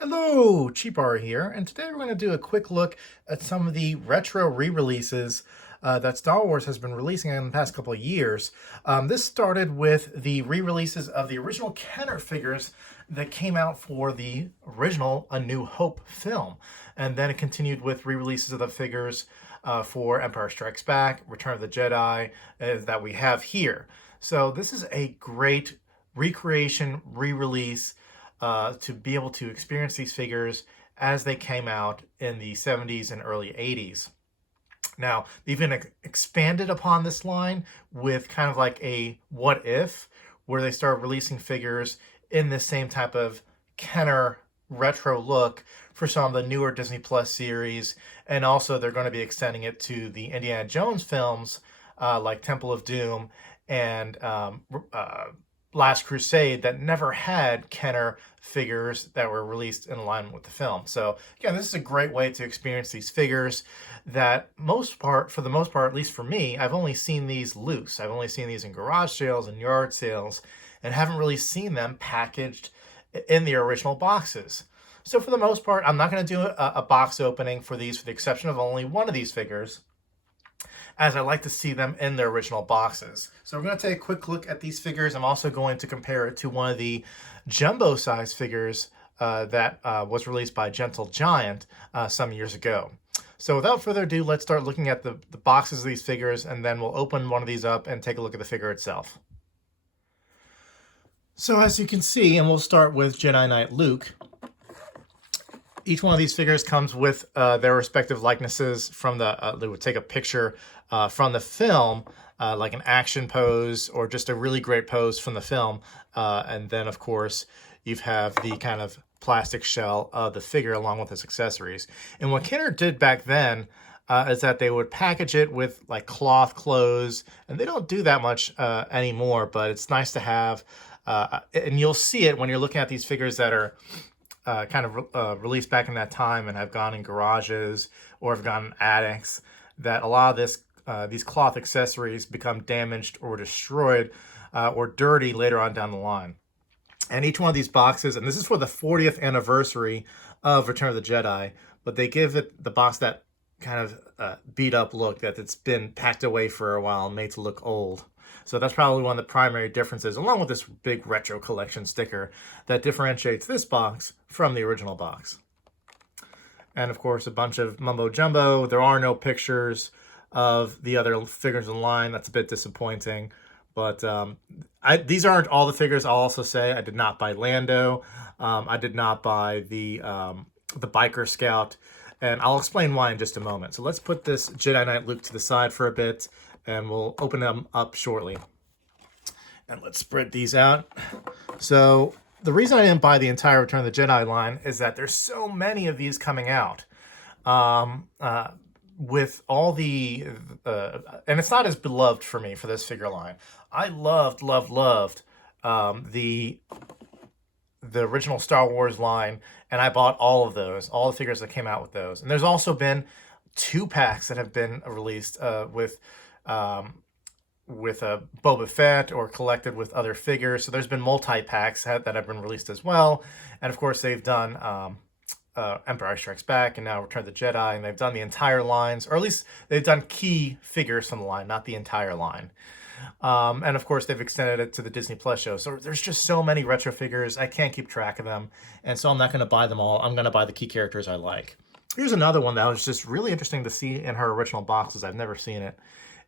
Hello, Cheapar here, and today we're going to do a quick look at some of the retro re-releases that Star Wars has been releasing in the past couple of years. This started with the re-releases of the original Kenner figures that came out for the original A New Hope film, and then it continued with re-releases of the figures for Empire Strikes Back, Return of the Jedi, that we have here. So this is a great recreation, re-release to be able to experience these figures as they came out in the 70s and early 80s. Now, they've been expanded upon this line with kind of like a what if, where they start releasing figures in the same type of Kenner retro look for some of the newer Disney Plus series. And also, they're going to be extending it to the Indiana Jones films like Temple of Doom and Last Crusade that never had Kenner figures that were released in alignment with the film. So again, this is a great way to experience these figures that for the most part, at least for me, I've only seen these loose. I've only seen these in garage sales and yard sales and haven't really seen them packaged in the original boxes. So for the most part, I'm not going to do a box opening for these, for the exception of only one of these figures, as I like to see them in their original boxes. So we're going to take a quick look at these figures. I'm also going to compare it to one of the jumbo size figures that was released by Gentle Giant some years ago. So without further ado, let's start looking at the boxes of these figures, and then we'll open one of these up and take a look at the figure itself. So as you can see, and we'll start with Jedi Knight Luke, each one of these figures comes with their respective likenesses from they would take a picture from the film, like an action pose or just a really great pose from the film. And then, of course, you have the kind of plastic shell of the figure along with its accessories. And what Kenner did back then is that they would package it with like cloth clothes, and they don't do that much anymore, but it's nice to have. And you'll see it when you're looking at these figures that are released back in that time and have gone in garages or have gone in attics, that a lot of these cloth accessories become damaged or destroyed or dirty later on down the line. And each one of these boxes, and this is for the 40th anniversary of Return of the Jedi, but they give it the box that kind of beat up look, that it's been packed away for a while and made to look old. So that's probably one of the primary differences, along with this big retro collection sticker, that differentiates this box from the original box. And of course, a bunch of mumbo jumbo. There are no pictures of the other figures in line. That's a bit disappointing. But these aren't all the figures. I'll also say I did not buy Lando. I did not buy the Biker Scout. And I'll explain why in just a moment. So let's put this Jedi Knight Luke to the side for a bit, and we'll open them up shortly. And let's spread these out. So the reason I didn't buy the entire Return of the Jedi line is that there's so many of these coming out. With all the, and it's not as beloved for me for this figure line. I loved the original Star Wars line, and I bought all of those, all the figures that came out with those. And there's also been 2 packs that have been released with Boba Fett or collected with other figures. So there's been multi-packs that have been released as well. And of course, they've done Empire Strikes Back and now Return of the Jedi, and they've done the entire lines, or at least they've done key figures from the line, not the entire line. And of course, they've extended it to the Disney Plus show. So there's just so many retro figures. I can't keep track of them. And so I'm not going to buy them all. I'm going to buy the key characters I like. Here's another one that was just really interesting to see in her original boxes. I've never seen it.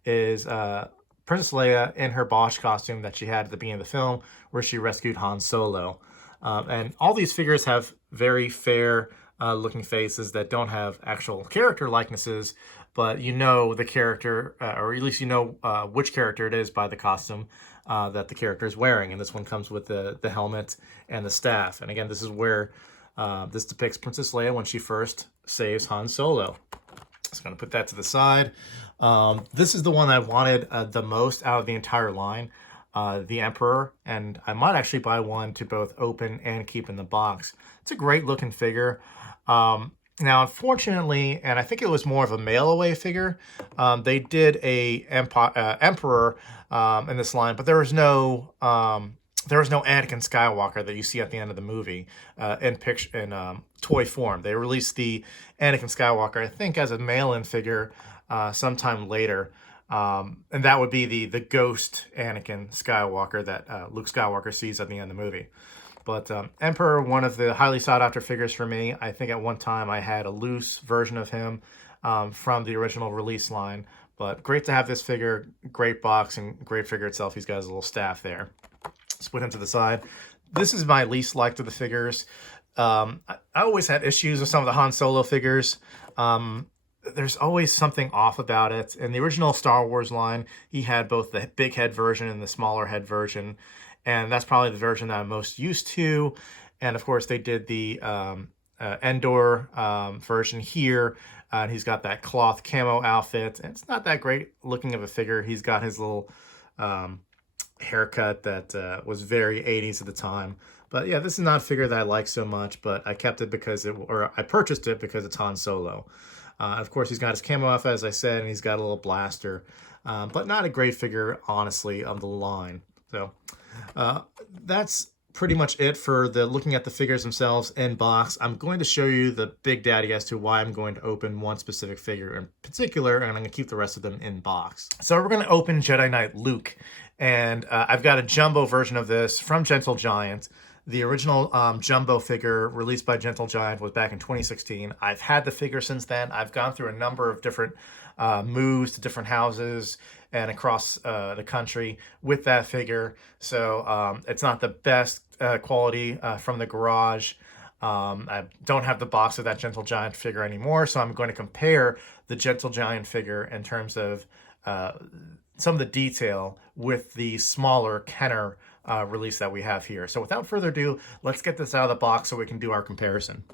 Is Princess Leia in her Bosch costume that she had at the beginning of the film, where she rescued Han Solo. And all these figures have very fair looking faces that don't have actual character likenesses, but you know the character, or at least you know which character it is by the costume that the character is wearing. And this one comes with the helmet and the staff. And again, this is where this depicts Princess Leia when she first saves Han Solo. Just going to put that to the side. This is the one I wanted the most out of the entire line, the Emperor, and I might actually buy one to both open and keep in the box. It's a great looking figure. Now, unfortunately, and I think it was more of a mail-away figure, they did a Emperor in this line, but there was no there was no Anakin Skywalker that you see at the end of the movie in toy form. They released the Anakin Skywalker, I think, as a mail-in figure sometime later, and that would be the ghost Anakin Skywalker that Luke Skywalker sees at the end of the movie. But Emperor, one of the highly sought-after figures for me. I think at one time I had a loose version of him from the original release line. But great to have this figure, great box, and great figure itself. He's got his little staff there. Split him to the side. This is my least liked of the figures. I always had issues with some of the Han Solo figures. There's always something off about it. In the original Star Wars line, he had both the big head version and the smaller head version. And that's probably the version that I'm most used to. And of course, they did the Endor version here. He's got that cloth camo outfit. And it's not that great looking of a figure. He's got his little haircut that was very 80s at the time. But yeah, this is not a figure that I like so much, but I kept it because I purchased it because it's Han Solo. Of course, he's got his camo outfit, as I said, and he's got a little blaster. But not a great figure, honestly, of the line. So that's pretty much it for the looking at the figures themselves in box. I'm going to show you the Big Daddy as to why I'm going to open one specific figure in particular, and I'm going to keep the rest of them in box. So we're going to open Jedi Knight Luke, and I've got a jumbo version of this from Gentle Giant. The original jumbo figure released by Gentle Giant was back in 2016. I've had the figure since then. I've gone through a number of different moves to different houses and across the country with that figure. So it's not the best quality from the garage. I don't have the box of that Gentle Giant figure anymore, so I'm going to compare the Gentle Giant figure in terms of some of the detail with the smaller Kenner release that we have here. So without further ado, let's get this out of the box so we can do our comparison.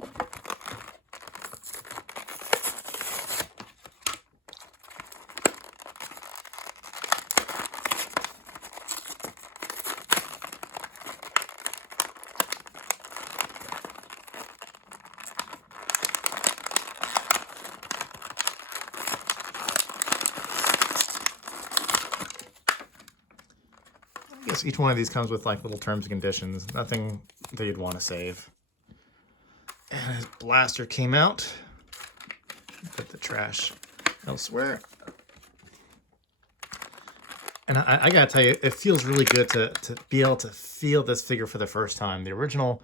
I guess each one of these comes with like little terms and conditions, nothing that you'd want to save. And his blaster came out. Put the trash elsewhere. And I gotta tell you, it feels really good to be able to feel this figure for the first time. The original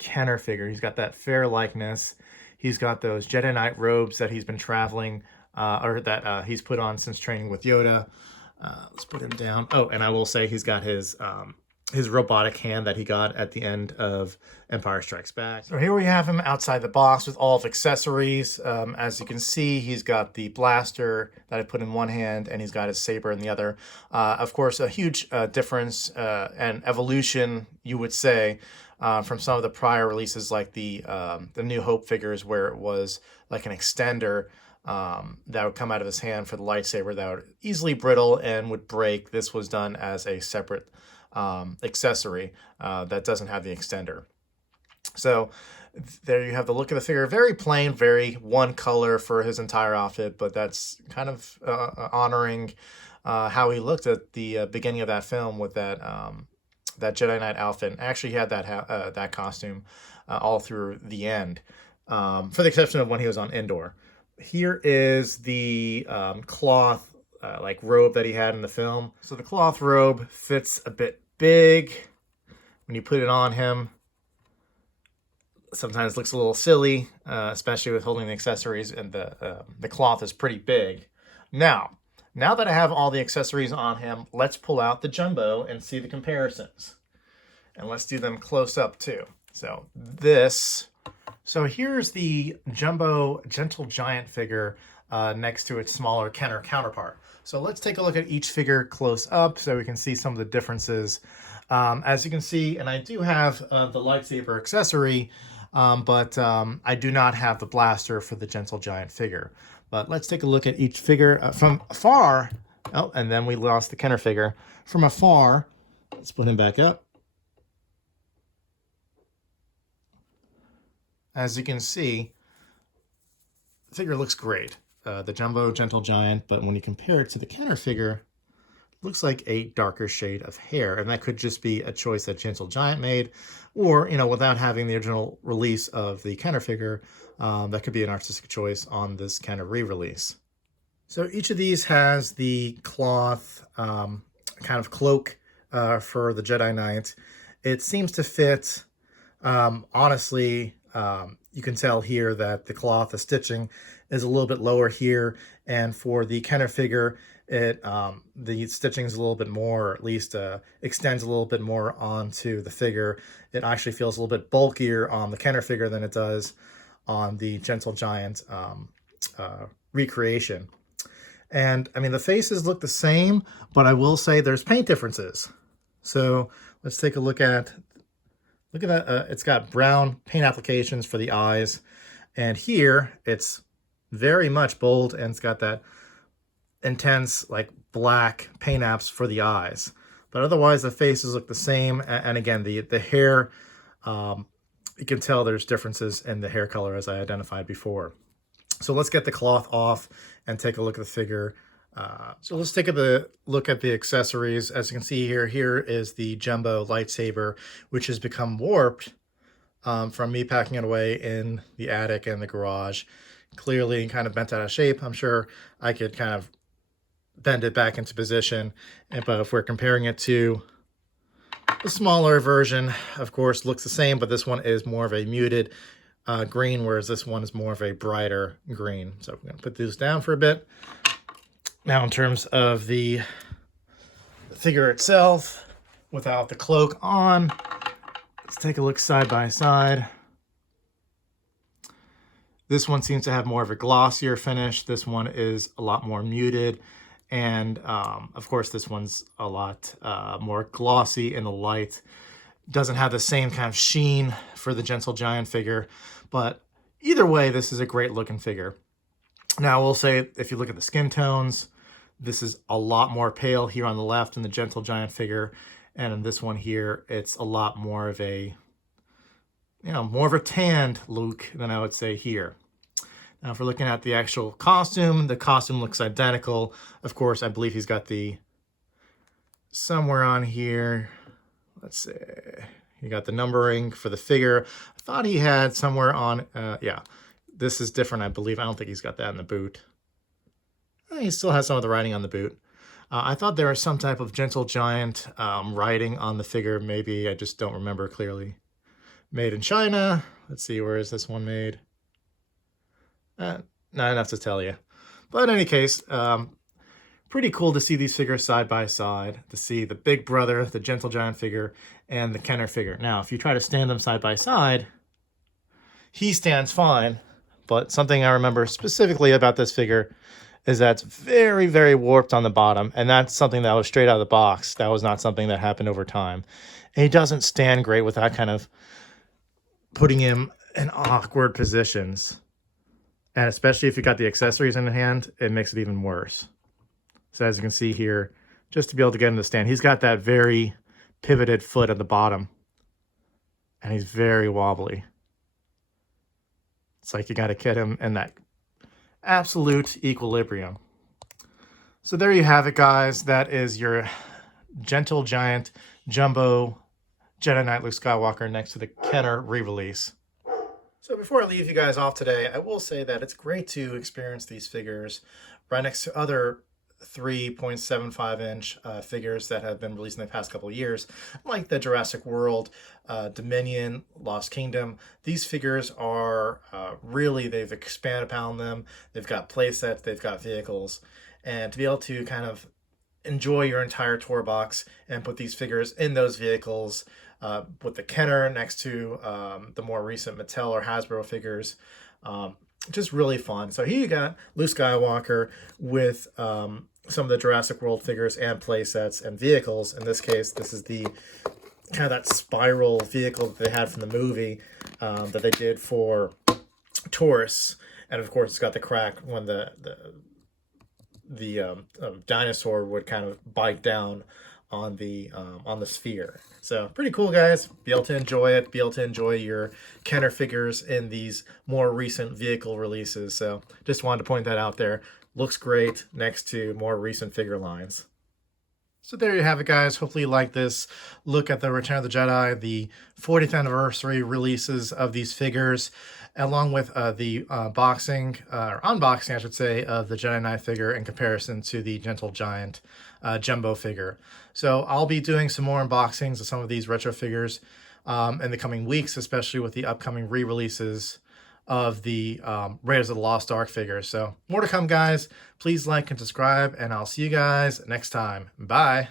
Kenner figure, he's got that fair likeness. He's got those Jedi Knight robes that he's been traveling, or that he's put on since training with Yoda. Let's put him down. Oh, and I will say he's got his robotic hand that he got at the end of Empire Strikes Back. So here we have him outside the box with all of accessories. As you can see, he's got the blaster that I put in one hand, and he's got his saber in the other. Of course, a huge difference and evolution, you would say, from some of the prior releases, like the New Hope figures, where it was like an extender that would come out of his hand for the lightsaber that would easily brittle and would break. This was done as a separate accessory that doesn't have the extender. So there you have the look of the figure. Very plain, very one color for his entire outfit, but that's kind of honoring how he looked at the beginning of that film with that that Jedi Knight outfit. And actually, he had that costume all through the end, for the exception of when he was on Endor. Here is the cloth like robe that he had in the film. So the cloth robe fits a bit big when you put it on him. Sometimes it looks a little silly, especially with holding the accessories, and the cloth is pretty big. Now that I have all the accessories on him, let's pull out the jumbo and see the comparisons. And let's do them close up too. So here's the jumbo Gentle Giant figure next to its smaller Kenner counterpart. So let's take a look at each figure close up so we can see some of the differences. As you can see, and I do have the lightsaber accessory, but I do not have the blaster for the Gentle Giant figure. But let's take a look at each figure from afar. Oh, and then we lost the Kenner figure. From afar, let's put him back up. As you can see, the figure looks great. The jumbo Gentle Giant, but when you compare it to the Kenner figure, looks like a darker shade of hair, and that could just be a choice that Gentle Giant made, or, you know, without having the original release of the Kenner figure, that could be an artistic choice on this Kenner re-release. So each of these has the cloth kind of cloak for the Jedi Knight. It seems to fit. Honestly, you can tell here that the cloth, the stitching is a little bit lower here, and for the Kenner figure, the stitching is a little bit more, or at least extends a little bit more onto the figure. It actually feels a little bit bulkier on the Kenner figure than it does on the Gentle Giant recreation. And I mean, the faces look the same, but I will say there's paint differences. So let's take a look at that. It's got brown paint applications for the eyes, and here it's very much bold, and it's got that intense like black paint apps for the eyes. But otherwise the faces look the same, and again the hair, you can tell there's differences in the hair color as I identified before. So let's get the cloth off and take a look at the figure. So let's take a look at the accessories. As you can see here is the jumbo lightsaber, which has become warped from me packing it away in the attic and the garage. Clearly kind of bent out of shape. I'm sure I could kind of bend it back into position. But if we're comparing it to the smaller version, of course, looks the same, but this one is more of a muted green, whereas this one is more of a brighter green. So I'm going to put these down for a bit. Now, in terms of the figure itself, without the cloak on, let's take a look side by side. This one seems to have more of a glossier finish. This one is a lot more muted. And of course, this one's a lot more glossy in the light. Doesn't have the same kind of sheen for the Gentle Giant figure. But either way, this is a great looking figure. Now, I will say, if you look at the skin tones, this is a lot more pale here on the left in the Gentle Giant figure. And in this one here, it's a lot more of a, more of a tanned look than I would say here. Now, if we're looking at the actual costume, the costume looks identical. Of course, I believe he's got somewhere on here, let's see, he got the numbering for the figure. I thought he had somewhere on, yeah, this is different, I believe. I don't think he's got that in the boot. He still has some of the writing on the boot. I thought there was some type of Gentle Giant writing on the figure. Maybe I just don't remember clearly. Made in China. Let's see, where is this one made? Not enough to tell you. But in any case, pretty cool to see these figures side by side, to see the big brother, the Gentle Giant figure, and the Kenner figure. Now, if you try to stand them side by side, he stands fine. But something I remember specifically about this figure is that it's very, very warped on the bottom. And that's something that was straight out of the box. That was not something that happened over time. And he doesn't stand great without kind of putting him in awkward positions. And especially if you got the accessories in hand, it makes it even worse. So as you can see here, just to be able to get him to stand, he's got that very pivoted foot at the bottom. And he's very wobbly. It's like you got to get him in that absolute equilibrium. So there you have it, guys. That is your Gentle Giant Jumbo Jedi Knight Luke Skywalker next to the Kenner re-release. So before I leave you guys off today, I will say that it's great to experience these figures right next to other 3.75-inch figures that have been released in the past couple of years, like the Jurassic World, Dominion, Lost Kingdom. These figures are really, they've expanded upon them. They've got play sets, they've got vehicles, and to be able to kind of enjoy your entire tour box and put these figures in those vehicles, with the Kenner next to the more recent Mattel or Hasbro figures. Just really fun. So here you got Luke Skywalker with some of the Jurassic World figures and play sets and vehicles. In this case, this is the kind of that spiral vehicle that they had from the movie that they did for tourists. And of course, it's got the crack when the dinosaur would kind of bite down on the sphere. So pretty cool, guys. Be able to enjoy it, be able to enjoy your Kenner figures in these more recent vehicle releases. So just wanted to point that out there. Looks great next to more recent figure lines. So there you have it, guys. Hopefully you like this look at the Return of the Jedi, the 40th anniversary releases of these figures, along with the or unboxing, I should say, of the Jedi Knight figure in comparison to the Gentle Giant Jumbo figure. So I'll be doing some more unboxings of some of these retro figures in the coming weeks, especially with the upcoming re-releases of the Raiders of the Lost Ark figures. So more to come, guys. Please like and subscribe, and I'll see you guys next time. Bye.